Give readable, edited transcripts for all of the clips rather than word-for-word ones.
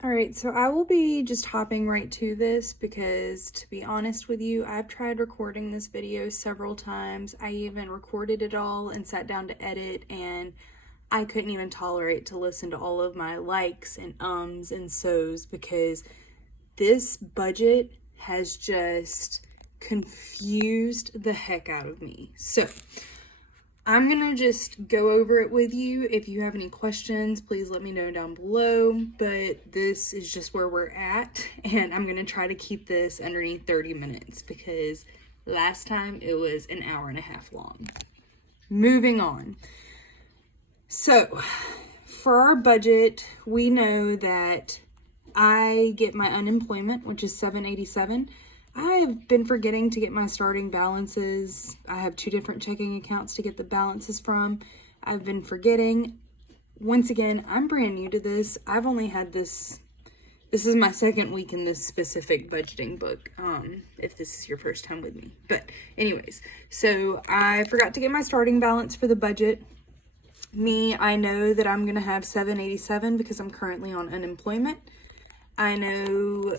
All right, so I will be just hopping right to this because, to be honest with you, I've tried recording this video several times. I even recorded it all and sat down to edit, and I couldn't even tolerate to listen to all of my likes and ums and so's because this budget has just confused the heck out of me. So I'm gonna just go over it with you. If you have any questions, please let me know down below, but this is just where we're at, and I'm gonna try to keep this underneath 30 minutes because last time it was an hour and a half long. Moving on. So for our budget, we know that I get my unemployment, which is $787. I have been forgetting to get my starting balances. I have 2 different checking accounts to get the balances from. I've been forgetting. Once again, I'm brand new to this. I've only had this is my second week in this specific budgeting book, if this is your first time with me. But anyways, so I forgot to get my starting balance for the budget. I know that I'm gonna have $787 because I'm currently on unemployment. I know,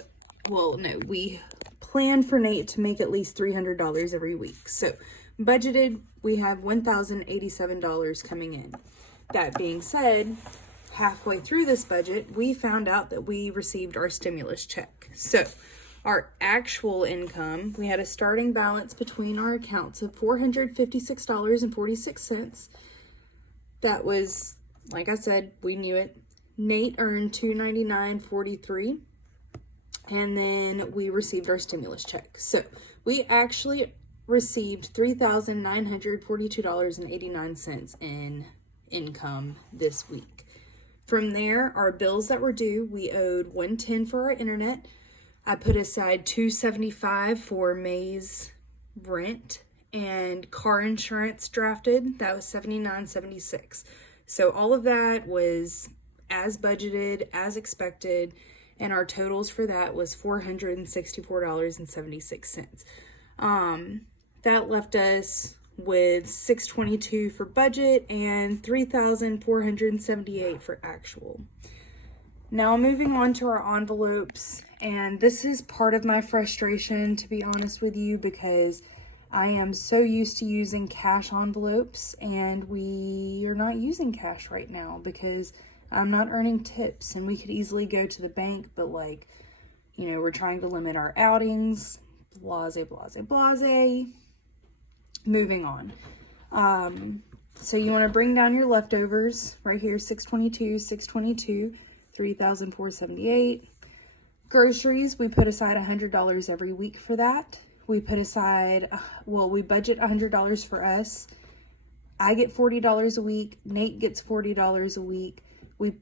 well, no, we plan for Nate to make at least $300 every week. So budgeted, we have $1,087 coming in. That being said, halfway through this budget, we found out that we received our stimulus check. So our actual income, we had a starting balance between our accounts of $456.46. That was, like I said, we knew it. Nate earned $299.43. And then we received our stimulus check. So we actually received $3,942.89 in income this week. From there, our bills that were due, we owed $110 for our internet. I put aside $275 for May's rent, and car insurance drafted. That was $79.76. So all of that was as budgeted, as expected. And our totals for that was $464.76. That left us with $622 for budget and $3,478 for actual. Now moving on to our envelopes, and this is part of my frustration, to be honest with you, because I am so used to using cash envelopes, and we are not using cash right now because I'm not earning tips, and we could easily go to the bank, but we're trying to limit our outings, blase. Moving on. So you want to bring down your leftovers right here, $622, $3,478. Groceries, we put aside $100 every week for that. We put aside, we budget $100 for us. I get $40 a week. Nate gets $40 a week. We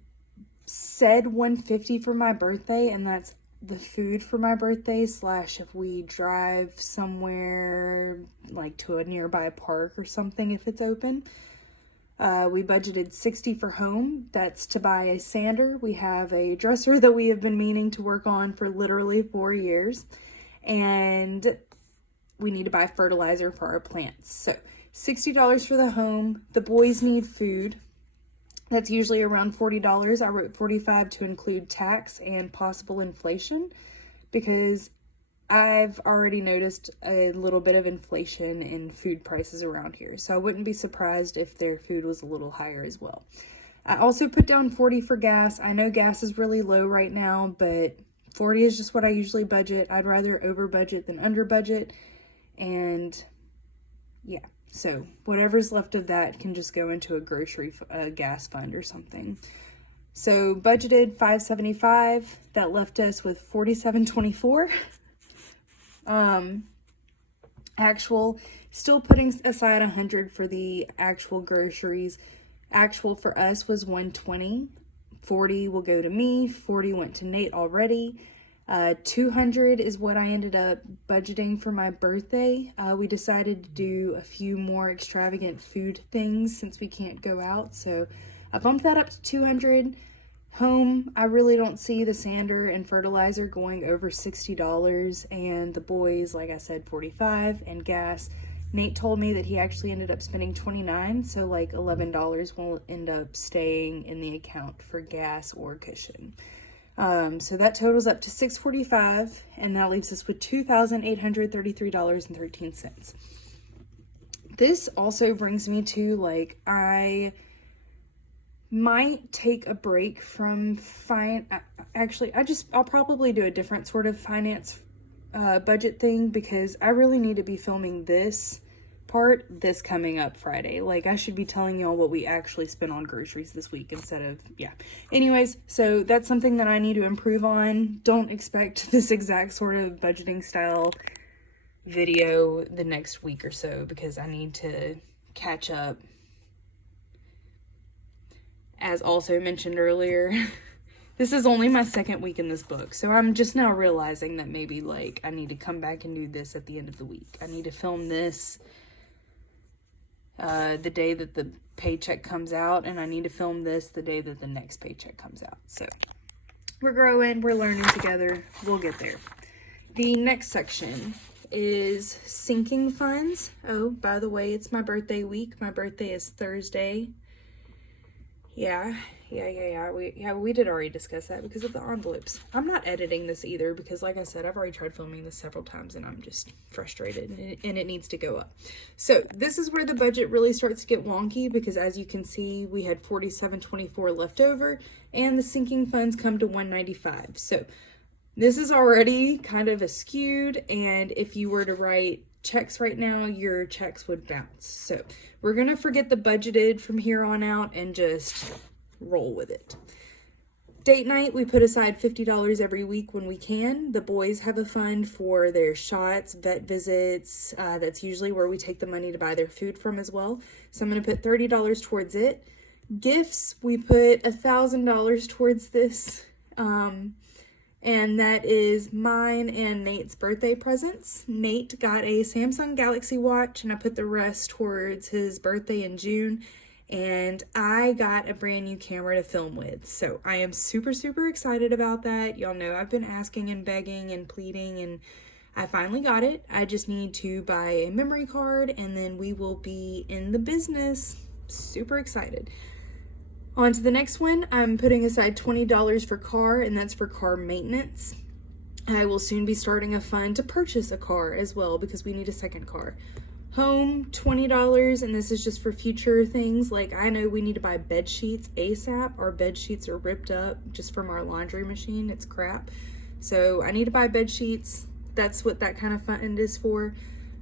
said $150 for my birthday, and that's the food for my birthday / if we drive somewhere like to a nearby park or something if it's open. We budgeted $60 for home. That's to buy a sander. We have a dresser that we have been meaning to work on for literally 4 years, and we need to buy fertilizer for our plants. So $60 for the home. The boys need food. That's usually around $40. I wrote $45 to include tax and possible inflation because I've already noticed a little bit of inflation in food prices around here. So I wouldn't be surprised if their food was a little higher as well. I also put down $40 for gas. I know gas is really low right now, but $40 is just what I usually budget. I'd rather over budget than under budget. And yeah. So whatever's left of that can just go into a grocery gas fund or something. So budgeted $575. That left us with $47.24. Actual, still putting aside $100 for the actual groceries. Actual for us was $120. $40 will go to me. $40 went to Nate already. $200 is what I ended up budgeting for my birthday. We decided to do a few more extravagant food things since we can't go out. So I bumped that up to $200. Home, I really don't see the sander and fertilizer going over $60. And the boys, like I said, $45. And gas, Nate told me that he actually ended up spending $29. So like $11 will end up staying in the account for gas or cushion. So that totals up to $645, and that leaves us with $2,833.13. This also brings me to, like, I might take a break from I'll probably do a different sort of finance budget thing, because I really need to be filming this coming up Friday. Like, I should be telling y'all what we actually spent on groceries this week instead of, yeah. Anyways, so that's something that I need to improve on. Don't expect this exact sort of budgeting style video the next week or so, because I need to catch up. As also mentioned earlier, this is only my second week in this book, so I'm just now realizing that maybe, like, I need to come back and do this at the end of the week. I need to film this the day that the paycheck comes out, and I need to film this the day that the next paycheck comes out. So we're growing, we're learning together, we'll get there. The next section is sinking funds. Oh, by the way, it's my birthday week. My birthday is Thursday. Yeah, we did already discuss that because of the envelopes. I'm not editing this either because, like I said, I've already tried filming this several times and I'm just frustrated, and it needs to go up. So this is where the budget really starts to get wonky, because as you can see, we had $47.24 left over and the sinking funds come to $195. So this is already kind of skewed, and if you were to write checks right now, your checks would bounce. So we're going to forget the budgeted from here on out and just roll with it. Date night, we put aside $50 every week when we can. The boys have a fund for their shots, vet visits. That's usually where we take the money to buy their food from as well. So I'm going to put $30 towards it. Gifts, we put $1,000 towards this. And that is mine and Nate's birthday presents. Nate got a Samsung Galaxy watch, and I put the rest towards his birthday in June. And I got a brand new camera to film with. So I am super, super excited about that. Y'all know I've been asking and begging and pleading, and I finally got it. I just need to buy a memory card, and then we will be in the business. Super excited. On to the next one, I'm putting aside $20 for car, and that's for car maintenance. I will soon be starting a fund to purchase a car as well, because we need a second car. Home, $20, and this is just for future things. Like, I know we need to buy bed sheets ASAP. Our bed sheets are ripped up just from our laundry machine. It's crap. So I need to buy bed sheets. That's what that kind of fund is for.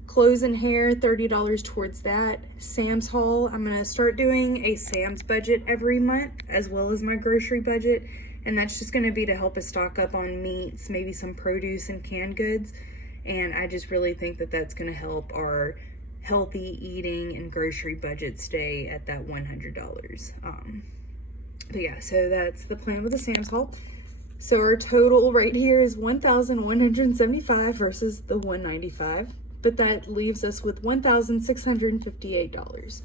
Clothes and hair, $30 towards that. Sam's haul, I'm going to start doing a Sam's budget every month, as well as my grocery budget. And that's just going to be to help us stock up on meats, maybe some produce and canned goods. And I just really think that that's going to help our healthy eating and grocery budget stay at that $100. But yeah, so that's the plan with the Sam's haul. So our total right here is $1,175 versus the $195. But that leaves us with $1,658.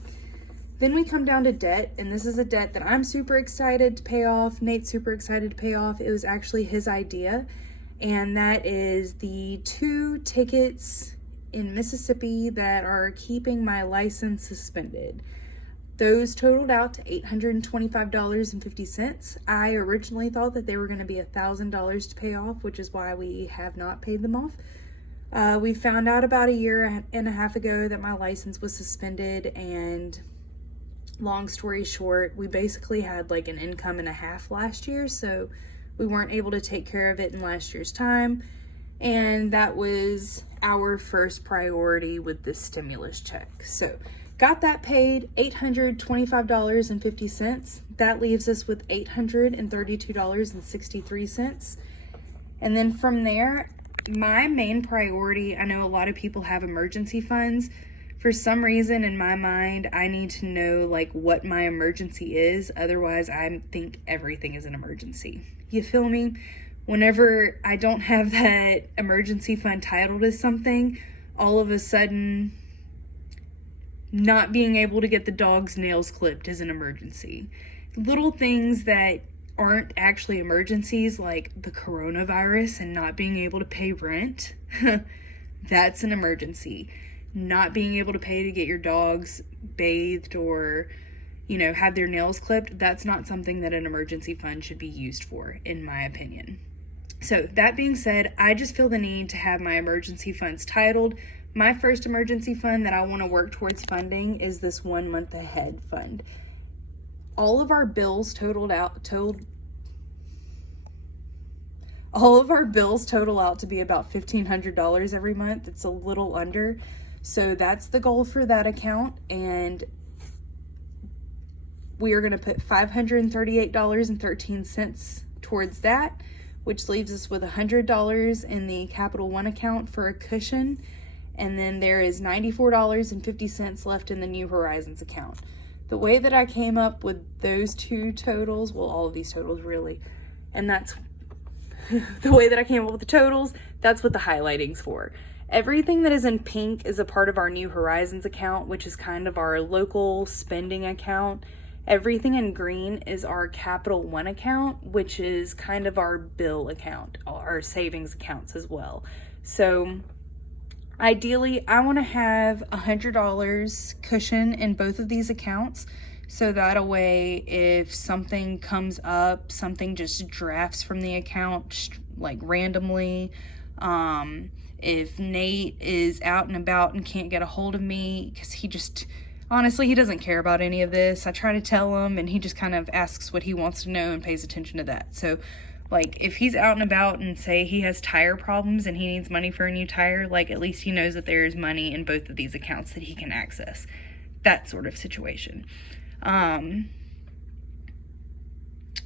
Then we come down to debt, and this is a debt that I'm super excited to pay off. Nate's super excited to pay off. It was actually his idea, and that is the 2 tickets in Mississippi that are keeping my license suspended. Those totaled out to $825.50. I originally thought that they were going to be $1,000 to pay off, which is why we have not paid them off. We found out about a year and a half ago that my license was suspended, and long story short, we basically had like an income and a half last year, so we weren't able to take care of it in last year's time, and that was our first priority with this stimulus check. So got that paid, $825.50. That leaves us with $832.63. And then from there, my main priority, I know a lot of people have emergency funds. For some reason in my mind, I need to know like what my emergency is. Otherwise, I think everything is an emergency. You feel me? Whenever I don't have that emergency fund titled as something, all of a sudden, not being able to get the dog's nails clipped is an emergency. Little things that aren't actually emergencies, like the coronavirus and not being able to pay rent, that's an emergency. Not being able to pay to get your dogs bathed, or have their nails clipped, that's not something that an emergency fund should be used for, in my opinion. So that being said, I just feel the need to have my emergency funds titled. My first emergency fund that I want to work towards funding is this 1 month ahead fund. All of our bills total out to be about $1,500 every month. It's a little under. So that's the goal for that account. And we are going to put $538.13 towards that, which leaves us with $100 in the Capital One account for a cushion. And then there is $94.50 left in the New Horizons account. The way that I came up with those two totals, well, all of these totals really, and that's the way that I came up with the totals, that's what the highlighting's for. Everything that is in pink is a part of our New Horizons account, which is kind of our local spending account. Everything in green is our Capital One account, which is kind of our bill account, our savings accounts as well. So ideally, I want to have $100 cushion in both of these accounts. So that a way, if something comes up, something just drafts from the account like randomly, if Nate is out and about and can't get a hold of me, because honestly, he doesn't care about any of this. I try to tell him, and he just kind of asks what he wants to know and pays attention to that. So, like, if he's out and about and say he has tire problems and he needs money for a new tire, like, at least he knows that there is money in both of these accounts that he can access. That sort of situation.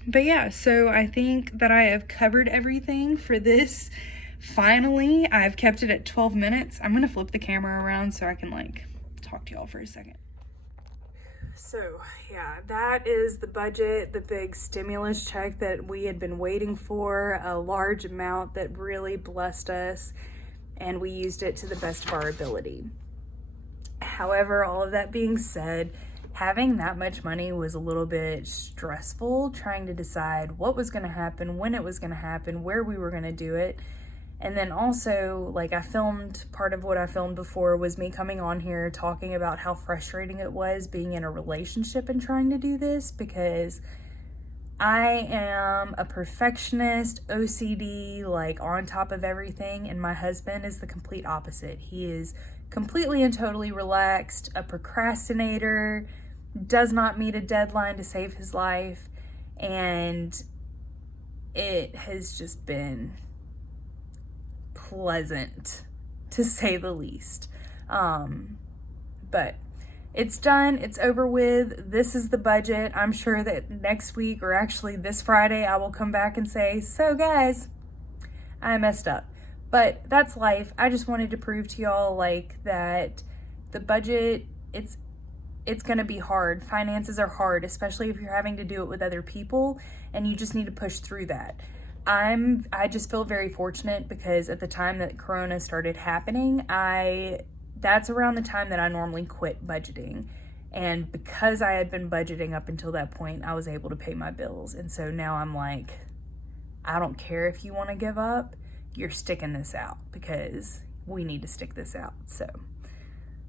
But yeah, so I think that I have covered everything for this. Finally, I've kept it at 12 minutes. I'm going to flip the camera around so I can, like, talk to y'all for a second. So yeah, that is the budget, the big stimulus check that we had been waiting for, a large amount that really blessed us, and we used it to the best of our ability. However, all of that being said, having that much money was a little bit stressful, trying to decide what was going to happen, when it was going to happen, where we were going to do it. And then also, like, part of what I filmed before was me coming on here talking about how frustrating it was being in a relationship and trying to do this, because I am a perfectionist, OCD, like, on top of everything, and my husband is the complete opposite. He is completely and totally relaxed, a procrastinator, does not meet a deadline to save his life, and it has just been pleasant, to say the least. But it's done, it's over with. This is the budget. I'm sure that next week, or actually this Friday, I will come back and say, so guys, I messed up. But that's life. I just wanted to prove to y'all, like, that the budget, it's gonna be hard. Finances are hard, especially if you're having to do it with other people, and you just need to push through that. I just feel very fortunate because at the time that Corona started happening, that's around the time that I normally quit budgeting. And because I had been budgeting up until that point, I was able to pay my bills. And so now I'm like, I don't care if you want to give up, you're sticking this out, because we need to stick this out. So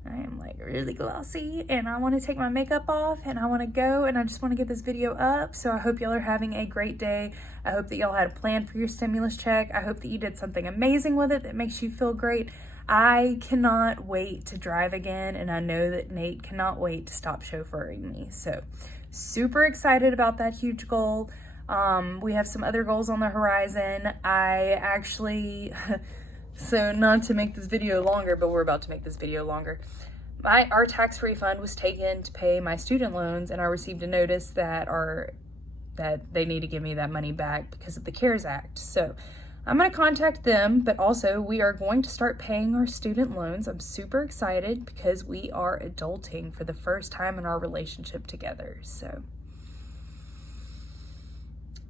I am like really glossy, and I want to take my makeup off, and I want to go, and I just want to get this video up. So I hope y'all are having a great day. I hope that y'all had a plan for your stimulus check. I hope that you did something amazing with it that makes you feel great. I cannot wait to drive again, and I know that Nate cannot wait to stop chauffeuring me. So super excited about that huge goal. We have some other goals on the horizon. So not to make this video longer, but we're about to make this video longer. Our tax refund was taken to pay my student loans, and I received a notice that they need to give me that money back because of the CARES Act. So I'm going to contact them, but also we are going to start paying our student loans. I'm super excited because we are adulting for the first time in our relationship together. So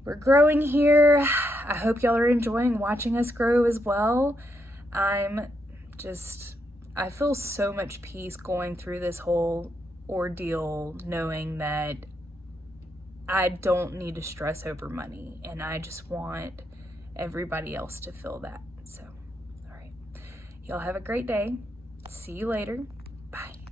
we're growing here. I hope y'all are enjoying watching us grow as well. I feel so much peace going through this whole ordeal, knowing that I don't need to stress over money, and I just want everybody else to feel that. So, all right. Y'all have a great day. See you later. Bye.